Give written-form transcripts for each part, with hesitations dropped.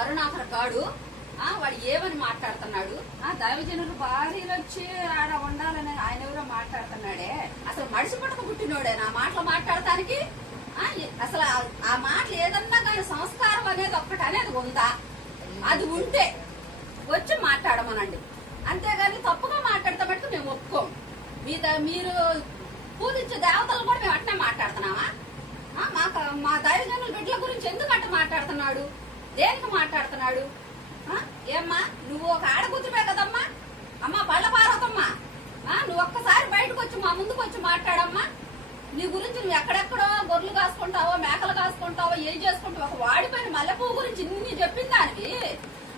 కరుణాకర్ గాడు వాడు ఏమని మాట్లాడుతున్నాడు. దైవజనులు భార్యలు వచ్చి ఆడ ఉండాలని ఆయన ఎవరో మాట్లాడుతున్నాడే. అసలు మడిసి పట్టుకు పుట్టినోడే నా మాటలు మాట్లాడటానికి. అసలు ఆ మాటలు ఏదన్నా కానీ సంస్కారం అనేది ఒక్కటి అనేది ఉందా? అది ఉంటే వచ్చి మాట్లాడమనండి, అంతేగాని తప్పుగా మాట్లాడితే మటుకు మేము ఒప్పుకోము. మీరు పూజించే దేవతలు కూడా మేము అట్నే మాట్లాడుతున్నామా? మా దైవజనుల బిడ్డల గురించి ఎందుకు అట్ట మాట్లాడుతున్నాడు? దేనికి మాట్లాడుతున్నాడు? ఏమ్మా నువ్వు ఒక ఆడకూతురువే కదమ్మా, అమ్మా బళ్ళ పార్వతమ్మా, నువ్వు ఒక్కసారి బయటకు వచ్చి మా ముందుకు వచ్చి మాట్లాడమ్మా. నీ గురించి నువ్వు ఎక్కడెక్కడో గొర్రెలు కాసుకుంటావో మేకలు కాసుకుంటావో ఏం చేసుకుంటావు, ఒక వాడిపోయిన మల్లెపువ్వు గురించి ఇన్ని చెప్పిన దానికి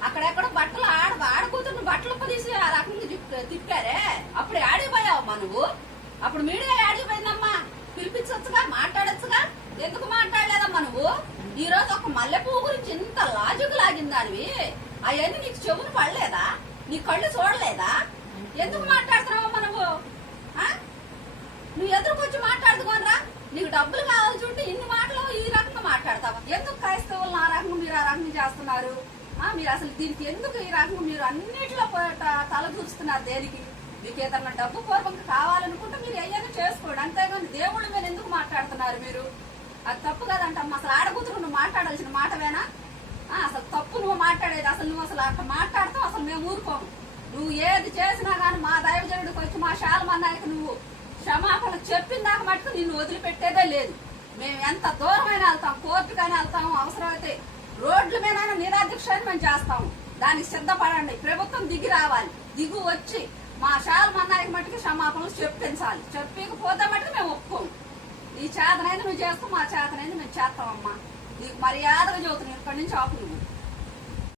అక్కడెక్కడో బట్టలు ఆడకూతురు బట్టలు తీసి ఆ రకంగా తిప్పారే. అప్పుడు ఆడిపోయావమ్మా నువ్వు. అప్పుడు మీడియా ఆడిపోయిందమ్మా, పిలిపించొచ్చుగా, మాట్లాడొచ్చుగా. ఎందుకు మాట్లాడలేదమ్మా నువ్వు? ఈ రోజు ఒక మల్లెపువ్వు గురించి ఇంత లాజిక్ లాగిందానివి. అవన్నీ నీకు చెవులు పడలేదా? నీ కళ్ళు చూడలేదా? ఎందుకు మాట్లాడుతున్నావమ్మా నువ్వు? నువ్వు ఎదురుకొచ్చి మాట్లాడుకోనరా. నీకు డబ్బులు కావాల్సి ఉంటే ఇన్ని మాటలు ఈ రకంగా మాట్లాడతావా? ఎందుకు క్రైస్తవులు ఆ రకంగా మీరు ఆ రకంగా చేస్తున్నారు? మీరు అసలు దీనికి ఎందుకు ఈ రకంగా మీరు అన్నిటిలో తల చూస్తున్నారు? దేనికి? మీకు ఏదన్నా డబ్బు పూర్వకంగా కావాలనుకుంటే మీరు అయ్యాన్ని చేసుకోండి, అంతేగాని దేవుళ్ళ మీద ఎందుకు మాట్లాడుతున్నారు మీరు? అది తప్పు కదంటమ్మా. అసలు ఆడకూతురు నువ్వు మాట్లాడాల్సిన మాటవేనా? అసలు తప్పు నువ్వు మాట్లాడేది. అసలు నువ్వు అసలు అక్కడ మాట్లాడతావు, అసలు మేము ఊరుకోము. నువ్వు ఏది చేసినా గానీ మా దైవజనుడికి వచ్చి మా శాలమన్నాయకు నువ్వు క్షమాపణ చెప్పిన దాకా మటుకు నిన్ను వదిలిపెట్టేదే లేదు. మేము ఎంత దూరమైనా వెళ్తాం, కోర్టుకైనా వెళ్తాము, అవసరమైతే రోడ్ల మీద నిరాదీక్షని మేము చేస్తాము. దానికి సిద్ధపడండి. ప్రభుత్వం దిగి రావాలి, దిగు వచ్చి మా శాలమన్నాయకు మటుకు క్షమాపణలు చెప్పించాలి. చెప్పకపోతే మటుకు మేము ఒప్పుకోము. నీ చేతనైనా నువ్వు చేస్తావు, మా చేతనైనా మేము చేస్తామమ్మా. నీకు మర్యాదగా చదువుతున్నావు, ఇక్కడి నుంచి ఆపు నువ్వు.